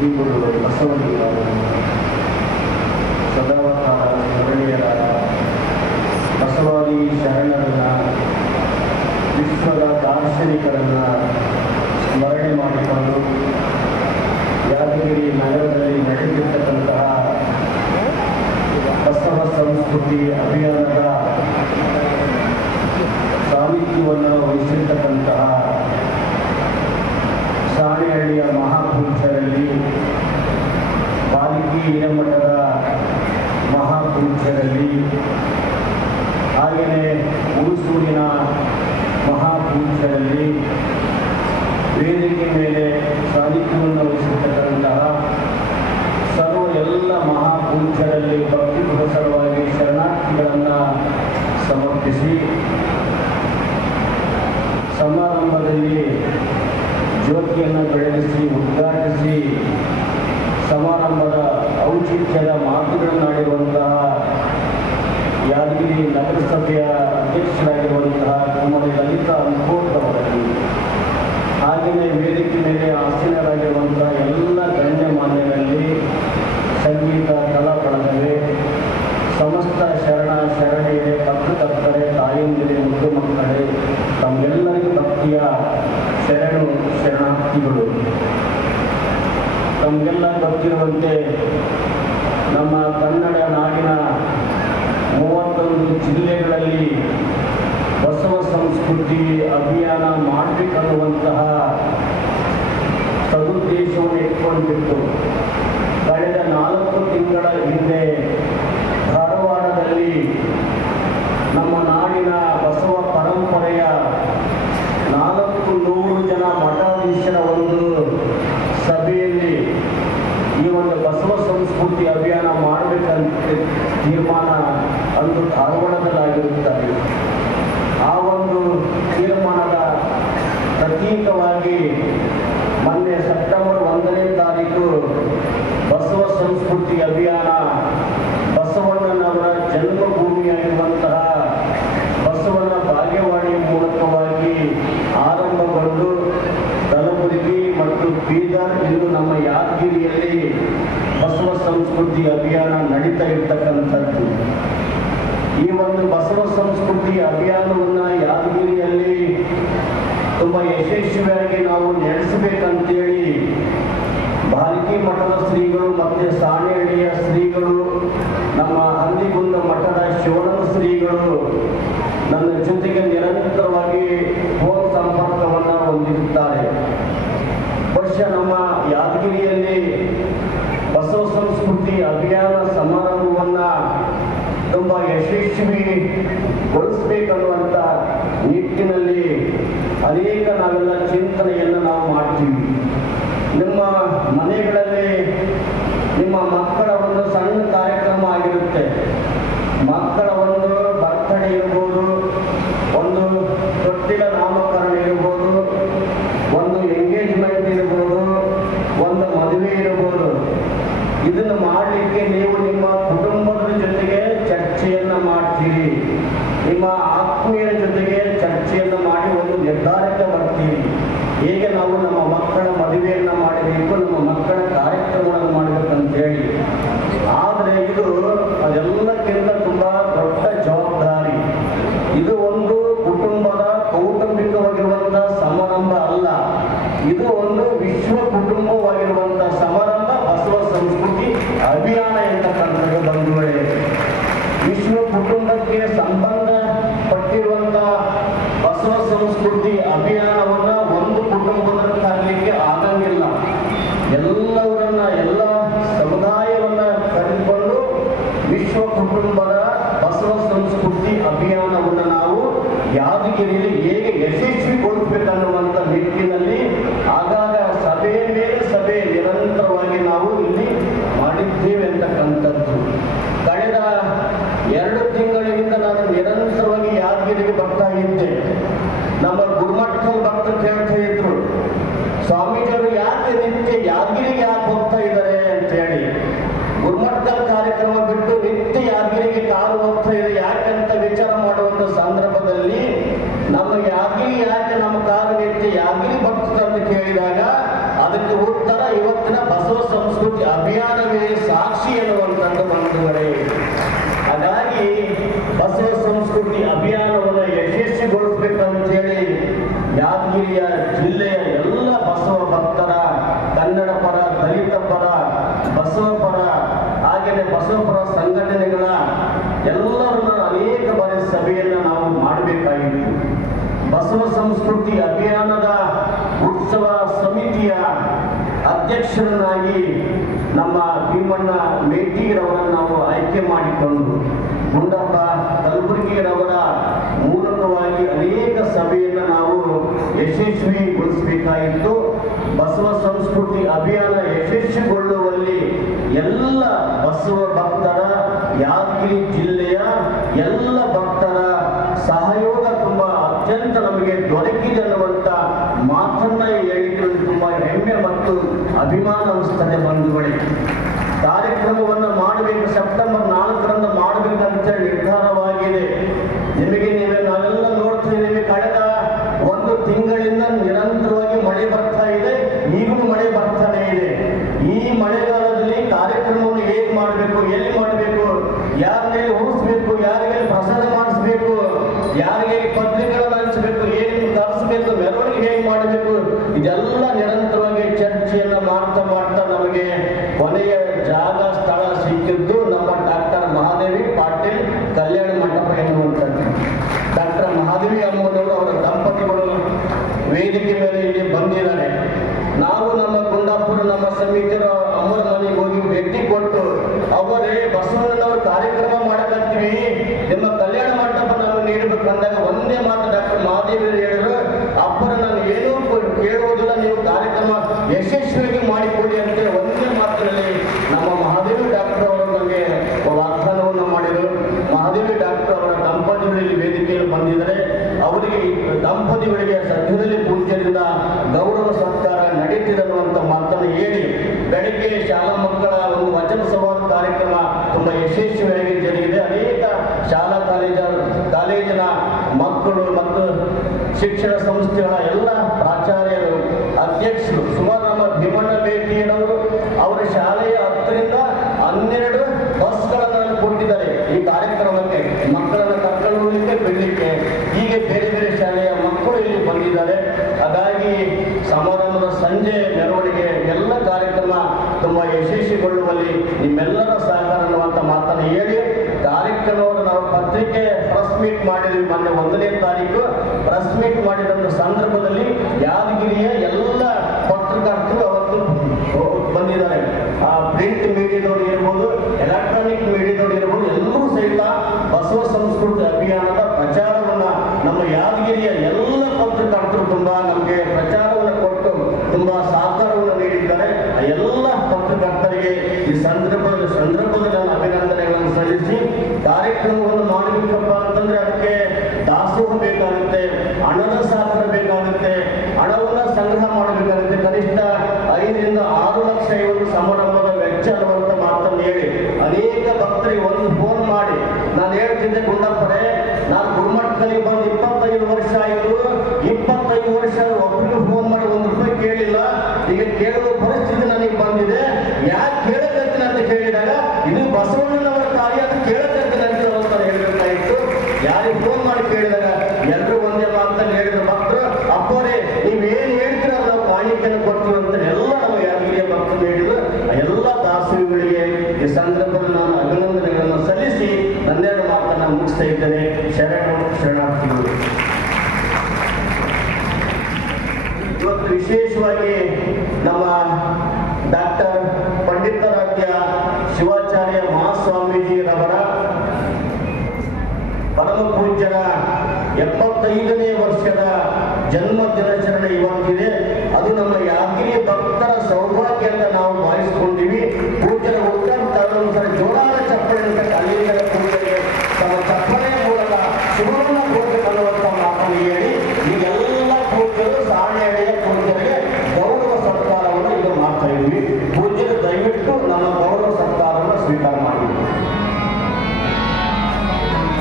புரிந்து கொள்வது கஷ்டம் ಹಿರೇಮಠದ ಮಹಾಪುರುಷರಲ್ಲಿ ಹಾಗೆಯೇ ಉಳುಸೂರಿನ ಮಹಾಪುರುಷರಲ್ಲಿ ವೇದಿಕೆ ಮೇಲೆ ಸಾಹಿತ್ಯವನ್ನು ವಹಿಸಿರ್ತಕ್ಕಂತಹ ಸರ್ವ ಎಲ್ಲ ಮಹಾಪುರುಷರಲ್ಲಿ ಭಕ್ತಿ ಪುರಸರವಾಗಿ ಶರಣಾರ್ಥಿಗಳನ್ನು ಸಮರ್ಪಿಸಿ ಸಮಾರಂಭದಲ್ಲಿ ತಮಗೆಲ್ಲ ಗೊತ್ತಿರುವಂತೆ ನಮ್ಮ ಕನ್ನಡ ನಾಡಿನ ಮೂವತ್ತೊಂದು ಜಿಲ್ಲೆಗಳಲ್ಲಿ ಬಸವ ಸಂಸ್ಕೃತಿ ಅಭಿಯಾನ ಮಾಡಬೇಕನ್ನುವಂತಹ ಸದುದ್ದೇಶವನ್ನು ಇಟ್ಕೊಂಡಿತ್ತು. ಕಳೆದ ನಾಲ್ಕು ತಿಂಗಳ ಹಿಂದೆ ಧಾರವಾಡದಲ್ಲಿ ನಮ್ಮ ನಾಡಿನ ಬಸವ ಪರಂಪರೆಯ ನಾಲ್ಕು ನೂರು ಜನ ಮಠಾಧೀಶರ ಒಂದು ಸಭೆಯಲ್ಲಿ ಈ ಒಂದು ಬಸವ ಸಂಸ್ಕೃತಿ ಅಭಿಯಾನ ಮಾಡಬೇಕಂತ ತೀರ್ಮಾನ ಅಂದು ಧಾರವಾಡದಲ್ಲಾಗಿರುತ್ತದೆ ಆ ಒಂದು ತೀರ್ಮಾನದ ಪ್ರತೀಕವಾಗಿ ಮೊನ್ನೆ ಸೆಪ್ಟೆಂಬರ್ ಒಂದನೇ ತಾರೀಕು ಬಸವ ಸಂಸ್ಕೃತಿ ಅಭಿಯಾನ ಬಸವಣ್ಣನವರ ಜನ್ಮಭೂಮಿಯಾಗಿರುವಂತಹ ಬಸವಣ್ಣ ಬಾಗೇವಾಡಿ ಮೂಲಕವಾಗಿ ಆರಂಭಗೊಂಡು ಕಲಬುರಗಿ ಮತ್ತು ಬೀದರ್ ಇಂದು ನಮ್ಮ ಯಾದಗಿರಿಯಲ್ಲಿ ಬಸವ ಸಂಸ್ಕೃತಿ ಅಭಿಯಾನ ನಡೀತಾ ಇರ್ತಕ್ಕಂಥದ್ದು ಈ ಒಂದು ಬಸವ ಸಂಸ್ಕೃತಿ ಅಭಿಯಾನವನ್ನು ಯಾದಗಿರಿಯಲ್ಲಿ ಯಶಸ್ವಿಯಾಗಿ ನಾವು ನಡೆಸಬೇಕಂತೇಳಿ ಬಾಲ್ಕಿ ಮಠದ ಶ್ರೀಗಳು ಮತ್ತು ಸಾಣೆಹಳ್ಳಿಯ ಶ್ರೀಗಳು, ನಮ್ಮ ಹಂದಿಗುಂದ ಮಠದ ಶಿವಣದ ಶ್ರೀಗಳು ನನ್ನ ಜೊತೆಗೆ ನಿರಂತರವಾಗಿ ಫೋನ್ ಸಂಪರ್ಕವನ್ನು ಹೊಂದಿರುತ್ತಾರೆ. ವರ್ಷ ನಮ್ಮ ಯಾದಗಿರಿಯಲ್ಲಿ ಬಸವ ಸಂಸ್ಕೃತಿ ಅಭಿಯಾನ ಸಮಾರಂಭವನ್ನು ತುಂಬ ಯಶಸ್ವಿಗೊಳಿಸಬೇಕನ್ನುವಂಥ ನಿಟ್ಟಿನಲ್ಲಿ ಅನೇಕ ನಾವೆಲ್ಲ ಚಿಂತನೆಯನ್ನು ನಾವು ಮಾಡ್ತೀವಿ. ನಿಮ್ಮ ಮನೆಗಳಲ್ಲಿ ನಿಮ್ಮ ಮಕ್ಕಳ ಒಂದು ಸಣ್ಣ ಕಾರ್ಯಕ್ರಮ ಆಗಿರುತ್ತೆ ಮಕ್ಕಳ ಒಂದು ಬರ್ತಡೇ ಇರ್ಬೋದು ಒಂದು ತೊಟ್ಟಿಲ ನಾಮಕರಣ ಇರ್ಬೋದು ಒಂದು ಎಂಗೇಜ್ಮೆಂಟ್ ಇರ್ಬೋದು ಒಂದು ಮದುವೆ ಇರ್ಬೋದು ಇದನ್ನು ಮಾಡಲಿಕ್ಕೆ ನೀವು ನಿಮ್ಮ ಕುಟುಂಬದ ಜೊತೆಗೆ ಚರ್ಚೆಯನ್ನು ಮಾಡ್ತೀರಿ ನಿಮ್ಮ ಆತ್ಮೀಯರ ಜೊತೆಗೆ ಚರ್ಚೆಯನ್ನು ಮಾಡಿ ಒಂದು ನಿರ್ಧಾರಕ್ಕೆ ಬರ್ತೀವಿ. ಹೇಗೆ ನಾವು ನಮ್ಮ ಮಕ್ಕಳ ಮದುವೆಯನ್ನು ಮಾಡಬೇಕು, ನಮ್ಮ ಮಕ್ಕಳ ಕಾರ್ಯಕ್ರಮಗಳನ್ನು ಮಾಡಬೇಕಂತೇಳಿ. ಆದರೆ ಇದು ಅದೆಲ್ಲಕ್ಕಿಂತ ತುಂಬ ದೊಡ್ಡ ಜವಾಬ್ದಾರಿ. ಇದು ಒಂದು ಕುಟುಂಬದ ಕೌಟುಂಬಿಕವಾಗಿರುವಂತಹ ಸಮಾರಂಭ ಅಲ್ಲ. ಇದು ಒಂದು ವಿಶ್ವ ಕುಟುಂಬವಾಗಿರುವಂತಹ ಸಮಾರಂಭ, ಬಸವ ಸಂಸ್ಕೃತಿ ಅಭಿಯಾನ ಎಂತಕ್ಕಂಥದ್ದು ಬಂಧುಗಳೇ. ವಿಶ್ವ ಕುಟುಂಬಕ್ಕೆ ಸಂಸ್ಕೃತಿ ಅಭಿಯಾನವನ್ನ ಒಂದು ಕುಟುಂಬದ ತರಲಿಕ್ಕೆ ಆಗಂಗಿಲ್ಲ ಎಲ್ಲವರನ್ನ ಎಲ್ಲ ಸಮುದಾಯವನ್ನ ಕರೆದುಕೊಂಡು ವಿಶ್ವ ಕುಟುಂಬದ ಬಸವ ಸಂಸ್ಕೃತಿ ಅಭಿಯಾನವನ್ನು ನಾವು ಯಾದಗಿರಿಯಲ್ಲಿ ಹೇಗೆ ಯಶಸ್ವಿಗೊಳಿಸಬೇಕನ್ನುವಂಥ ನಿಟ್ಟಿನಲ್ಲಿ ಆಗಾಗ ಸಭೆಯ ಮೇಲೆ ಸಭೆ ನಿರಂತರವಾಗಿ ನಾವು ಇಲ್ಲಿ ಮಾಡಿದ್ದೇವೆ ಅಂತಕ್ಕಂಥದ್ದು ಕಳೆದ ಎರಡು ತಿಂಗಳಿಂದ ನಾನು ನಿರಂತರವಾಗಿ ಯಾದಗಿರಿಗೆ ಬರ್ತಾ ಇದ್ದೆ ನಮ್ಮ ಗುರುಮಠಲ್ ಭಕ್ತರು ಕೇಳ್ತಾ ಇದ್ರು ಸ್ವಾಮೀಜಿಯವರು ಯಾಕೆ ನಿತ್ಯ ಯಾದಗಿರಿಗೆ ಯಾಕೆ ಹೋಗ್ತಾ ಇದ್ದಾರೆ ಅಂತ ಹೇಳಿ ಗುರುಮಠದಲ್ಲಿ ಕಾರ್ಯಕ್ರಮ ಬಿಟ್ಟು ನಿತ್ಯ ಯಾದಗಿರಿಗೆ ಕಾರು ಹೋಗ್ತಾ ಇದೆ ಯಾಕಂತ ವಿಚಾರ ಮಾಡುವಂತ ಸಂದರ್ಭದಲ್ಲಿ ನಮ್ಮ ಯಾದಗಿರಿ ಯಾಕೆ ನಮ್ಮ ಕಾರು ನಿತ್ಯ ಯಾದಗಿರಿ ಭಕ್ತರು ಅಂತ ಕೇಳಿದಾಗ ಅದಕ್ಕೆ ಉತ್ತರ ಇವತ್ತಿನ ಬಸವ ಸಂಸ್ಕೃತಿ ಅಭಿಯಾನವೇ ಸಾಕ್ಷಿ ಎನ್ನುವಂಥದ್ದು ಬಂಧುಗಳೇ ಹಾಗಾಗಿ ಬಸವ ಸಂಸ್ಕೃತಿ ಅಭಿಯಾನವನ್ನು ಯಶಸ್ವಿಗೊಳಿಸಬೇಕಂತೇಳಿ ಯಾದಗಿರಿಯ ಜಿಲ್ಲೆಯ ಎಲ್ಲ ಬಸವ ಭಕ್ತರ, ಕನ್ನಡ ಪರ, ದಲಿತ ಪರ, ಬಸವ ಪರ, ಹಾಗೆಯೇ ಬಸವ ಪರ ಸಂಘಟನೆಗಳ ಎಲ್ಲರನ್ನ ಅನೇಕ ಬಾರಿ ಸಭೆಯನ್ನು ನಾವು ಮಾಡಬೇಕಾಗಿದೆ ಬಸವ ಸಂಸ್ಕೃತಿ ಅಭಿಯಾನದ ಉತ್ಸವ ಅಧ್ಯಕ್ಷರನ್ನಾಗಿ ನಮ್ಮ ಭೀಮಣ್ಣ ಮೇಟಿರವರನ್ನು ನಾವು ಆಯ್ಕೆ ಮಾಡಿಕೊಂಡು ಗುಂಡಪ್ಪ ಕಲಬುರಗಿರವರ ಮೂಲಕವಾಗಿ ಅನೇಕ ಸಭೆಯನ್ನು ನಾವು ಯಶಸ್ವಿಗೊಳಿಸಬೇಕಾಗಿತ್ತು ಬಸವ ಸಂಸ್ಕೃತಿ ಅಭಿಯಾನ ಯಶಸ್ವಿಗೊಳ್ಳುವಲ್ಲಿ ಎಲ್ಲ ಬಸವ ಭಕ್ತರ ಯಾದಗಿರಿ ಜಿಲ್ಲೆಯ ಎಲ್ಲ ಭಕ್ತರ ಸಹಯೋಗ ತುಂಬಾ ಅತ್ಯಂತ ನಮಗೆ ದೊರಕಿದೆ ಅನ್ನುವಂತ ಮಾತನ್ನ ಹೇಳಿದ್ರೆ ತುಂಬಾ ಹೆಮ್ಮೆ ಅಭಿಮಾನ ಅನಿಸ್ತದೆ ಬಂಧುಗಳಿಗೆ ಕಾರ್ಯಕ್ರಮವನ್ನು ಮಾಡಬೇಕು, ಸೆಪ್ಟೆಂಬರ್ ನಾಲ್ಕರಂದು ಮಾಡಬೇಕಂತ ನಿರ್ಧಾರವಾಗಿದೆ. ನಿಮಗೆ ನೀವೇ ನಾವೆಲ್ಲ ನೋಡ್ತಿದ್ದೀವಿ ಕಳೆದ ಒಂದು ತಿಂಗಳಿಂದ ನಿರಂತರವಾಗಿ ಮಳೆ ಬರ್ತಾ ಇದೆ, ಈಗಲೂ ಮಳೆ ಬರ್ತಾನೆ ಇದೆ. ಈ ಮಳೆಗಾಲದಲ್ಲಿ ಕಾರ್ಯಕ್ರಮವನ್ನು ಹೇಗೆ ಮಾಡಬೇಕು, ಎಲ್ಲಿ ಮಾಡಬೇಕು ಯಾರನ್ನೇ ಉಳಿಸ್ಬೇಕು ಯಾರಿಗೆ ಪ್ರಸಾದ ಮಾಡಿಸ್ಬೇಕು ಯಾರಿಗೆ ಪತ್ರಿಕೆಗಳನ್ನು ಹಂಚಬೇಕು ಏನು ತರಿಸ್ಬೇಕು, ಮೆರವಣಿಗೆ ಹೇಗೆ ಮಾಡಬೇಕು, ಇದೆಲ್ಲ ನಿರಂತರವಾಗಿ ಚರ್ಚೆಯನ್ನ ಮಾಡ್ತಾ ಮಾಡ್ತಾ ನಮಗೆ ಕೊನೆಯ ಜಾಗ ಸ್ಥಳ ಸಿಕ್ಕಿದ್ದು ನಮ್ಮ ಡಾಕ್ಟರ್ ಮಹಾದೇವಿ ಪಾಟೀಲ್ ಕಲ್ಯಾಣ ಮಂಟಪ ಎನ್ನುವಂಥದ್ದು ಡಾಕ್ಟರ್ ಮಹಾದೇವಿ ಅಮ್ಮನವರು ಅವರ ದಂಪತಿಗಳು ವೇದಿಕೆ ಮೇಲೆ ಇಲ್ಲಿ ಬಂದಿದ್ದಾರೆ ನಾವು ನಮ್ಮ ಗುಂಡಾಪುರ ನಮ್ಮ ಸಮಿತಿಯರ ಅಮ್ಮರ ಮನೆಗೆ ಹೋಗಿ ಭೇಟಿ ಕೊಟ್ಟು ಅವರೇ ಬಸವಣ್ಣನವ್ರ ಕಾರ್ಯಕ್ರಮ ಮಾಡಕತ್ತೀವಿ ನಿಮ್ಮ ಕಲ್ಯಾಣ ಮಂಟಪ ನಾವು ನೀಡಬೇಕು ಅಂದಾಗ ಒಂದೇ ಮಾತು ಡಾಕ್ಟರ್ ಮಹಾದೇವಿ ಹೇಳಿದ್ರು, ಅಪ್ಪರ ನಾನು ಏನೂ ಕೇಳುವುದಿಲ್ಲ, ನೀವು ಕಾರ್ಯಕ್ರಮ ಯಶಸ್ವಿಯಾಗಿ ಮಾಡಿಕೊಡಿ ಅಂತೇಳಿ ಒಂದೇ ಮಾತಿನಲ್ಲಿ ನಮ್ಮ ಮಹಾದೇವಿ ಡಾಕ್ಟರ್ ಅವರು ನಮಗೆ ವಾಗ್ದಾನವನ್ನು ಮಾಡಿದರು. ಮಹಾದೇವಿ ಡಾಕ್ಟರ್ ಅವರ ದಂಪತಿಗಳಲ್ಲಿ ವೇದಿಕೆಯಲ್ಲಿ ಬಂದಿದ್ದಾರೆ. ಅವರಿಗೆ ದಂಪತಿಗಳಿಗೆ ಸದ್ಯದಲ್ಲಿ ಪೂಜ್ಯರಿಂದ ಗೌರವ ಸತ್ಕಾರ ನಡೀತಿದೆ ಅನ್ನುವಂಥ ಮಾತನ್ನು ಹೇಳಿ, ಬೆಳಗ್ಗೆ ಶಾಲಾ ಮಕ್ಕಳ ಒಂದು ವಚನ ಸಂವಾದ ಕಾರ್ಯಕ್ರಮ ತುಂಬಾ ಯಶಸ್ವಿಯಾಗಿ ಅನೇಕ ಶಾಲಾ ಕಾಲೇಜ ಕಾಲೇಜಿನ ಮಕ್ಕಳು ಮತ್ತು ಶಿಕ್ಷಣ ಸಂಸ್ಥೆಗಳ ಎಲ್ಲ ಪ್ರಾಚಾರ್ಯರು, ಅಧ್ಯಕ್ಷರು, ಸುಮಾರು ನಮ್ಮ ಭೀಮಣ್ಣ ಭೇಟಿಯವರು ಅವರ ಶಾಲೆಯ ಹತ್ತರಿಂದ ಹನ್ನೆರಡು ಬಸ್ಗಳನ್ನು ಕೊಟ್ಟಿದ್ದಾರೆ. ಈ ಕಾರ್ಯಕ್ರಮಕ್ಕೆ ಮಕ್ಕಳನ್ನು ಕರ್ಕೊಂಡು ಹೋಗಲಿಕ್ಕೆ ಬಿಡಲಿಕ್ಕೆ ಹೀಗೆ ಬೇರೆ ಬೇರೆ ಶಾಲೆಯ ಮಕ್ಕಳು ಇಲ್ಲಿ ಬಂದಿದ್ದಾರೆ. ಹಾಗಾಗಿ ಸಮಾರಂಭದ ಸಂಜೆ ಮೆರವಣಿಗೆ ಎಲ್ಲ ಕಾರ್ಯಕ್ರಮ ತುಂಬಾ ಯಶಸ್ವಿಗೊಳ್ಳುವಲ್ಲಿ ನಿಮ್ಮೆಲ್ಲರ ಸಹಕಾರ ಅನ್ನುವಂಥ ಮಾತನ್ನು ಹೇಳಿ ಕಾರ್ಯಕ್ರಮವನ್ನು ನಾವು ಪತ್ರಿಕೆ ಪ್ರೆಸ್ ಮೀಟ್ ಮಾಡಿದ್ವಿ ಮೊನ್ನೆ ಒಂದನೇ ತಾರೀಕು. ಪ್ರೆಸ್ ಮೀಟ್ ಮಾಡಿದಂಥ ಸಂದರ್ಭದಲ್ಲಿ ಯಾದಗಿರಿಯ ಎಲ್ಲ ಪತ್ರಕರ್ತರು ಅವತ್ತು ಬಂದಿದ್ದಾರೆ ಆ ಪ್ರಿಂಟ್ ಮೀಡಿಯಾದವ್ರು ಇರ್ಬೋದು ಎಲೆಕ್ಟ್ರಾನಿಕ್ ಮೀಡಿಯಾದವ್ರು ಇರ್ಬೋದು ಎಲ್ಲರೂ ಸಹಿತ ಬಸವ ಸಂಸ್ಕೃತಿ ಅಭಿಯಾನದ ಪ್ರಚಾರವನ್ನ ನಮ್ಮ ಯಾದಗಿರಿಯ ಎಲ್ಲ ಪತ್ರಕರ್ತರು ತುಂಬಾ ನಮಗೆ ಪ್ರಚಾರವನ್ನು ಕೊಟ್ಟು ತುಂಬಾ ಸಹಕಾರವನ್ನು ನೀಡಿದ್ದಾರೆ ಆ ಎಲ್ಲ ಪತ್ರಕರ್ತರಿಗೆ ಈ ಸಂದರ್ಭದ ಸಂದರ್ಭದಲ್ಲಿ ನಾನು ಅಭಿನಂದನೆಗಳನ್ನು ಸಲ್ಲಿಸಿ ಕಾರ್ಯಕ್ರಮವನ್ನು ಮಾಡಬೇಕಪ್ಪ ಅಂತಂದ್ರೆ ಅದಕ್ಕೆ ದಾಸೋಹ ಬೇಕಾಗುತ್ತೆ ಹಣದ ಸಹಕಾರ ಬೇಕಾಗುತ್ತೆ ಹಣವನ್ನ ಸಂಗ್ರಹ ಮಾಡಬೇಕಾಗುತ್ತೆ ಕನಿಷ್ಠ ಐದರಿಂದ ಆರು ಲಕ್ಷ ಈ ಒಂದು ಸಮಾರಂಭದ ವೆಚ್ಚ ಅನ್ನುವಂಥ ಮಾತನ್ನು ಹೇಳಿ ಅನೇಕ ಭಕ್ತರಿಗೆ ಒಂದು ಫೋನ್ ಮಾಡಿ ನಾನು ಹೇಳ್ತಿದ್ದೆ ಗುಂಡಪ್ಪರೇ ನಾನು ಗುರುಮಠದಲ್ಲಿ ಬಂದು ಇಪ್ಪತ್ತೈದು ವರ್ಷ ಆಯಿತು ಇಪ್ಪತ್ತೈದು ವರ್ಷ ಒಬ್ಬರಿಗೂ ಫೋನ್ ಮಾಡಿ ಒಂದು ರೂಪಾಯಿ ಕೇಳಿಲ್ಲ. ಈಗ ಕೇಳುವ ಪರಿಸ್ಥಿತಿ ನನಗೆ ಬಂದಿದೆ. ಯಾಕೆ ಕೇಳಕತ್ತೀನಿ ಅಂತ ಕೇಳಿದಾಗ, ಇದು ಬಸವಣ್ಣನವರ ಕಾರ್ಯ ಅಂತ ಕೇಳಕತ್ತೀನಿ ಅಂತ ಹೇಳಬೇಕಾಗಿತ್ತು ಯಾರಿಗೆ ಫೋನ್ ಮಾಡಿ ಕೇಳಿದಾಗ ಎಲ್ಲರೂ ಒಂದೇ ಮಾತನ್ನು ಹೇಳಿದ್ರು ಮಾತ್ರ ಅಪ್ಪರೇ, ನೀವೇನು ಹೇಳ್ತೀರ? ಅದು ನಾವು ಕಾಣಿಕೆಯನ್ನು ಕೊಡ್ತೀವಿ ಅಂತ ಎಲ್ಲ ನಮ್ಮ ಯಾರಿಗೆ ಭಕ್ತರು ಹೇಳಿದ್ರು. ಎಲ್ಲ ದಾಸರುಗಳಿಗೆ ಈ ಸಂದರ್ಭದಲ್ಲಿ ನಾನು ಅಭಿನಂದನೆಗಳನ್ನು ಸಲ್ಲಿಸಿ ನನ್ನೆರಡು ಮಾತನ್ನು ಮುಗಿಸ್ತಾ ಇದ್ದೇನೆ. ಶರಣು ಶರಣಾರ್ಥಿಗಳು. ವಿಶೇಷವಾಗಿ ನಮ್ಮ ಡಾಕ್ಟರ್ ಪಂಡಿತಾರಾಧ್ಯ ಶಿವಾಚಾರ್ಯ ಮಹಾಸ್ವಾಮೀಜಿಯವರ ಪರಮ ಪೂಜ್ಯರ ಎಪ್ಪತ್ತೈದನೇ ವರ್ಷದ ಜನ್ಮ ದಿನಾಚರಣೆ ಇವತ್ತಿದೆ. ಅದು ನಮ್ಮ ಯಾದಗಿರಿ ಭಕ್ತರ ಸೌಭಾಗ್ಯ ಅಂತ ನಾವು ಭಾವಿಸಿಕೊಂಡಿವಿ. ಪೂಜ್ಯರ ಉತ್ತಮ ತದನಂತರ ಜೋರಾದ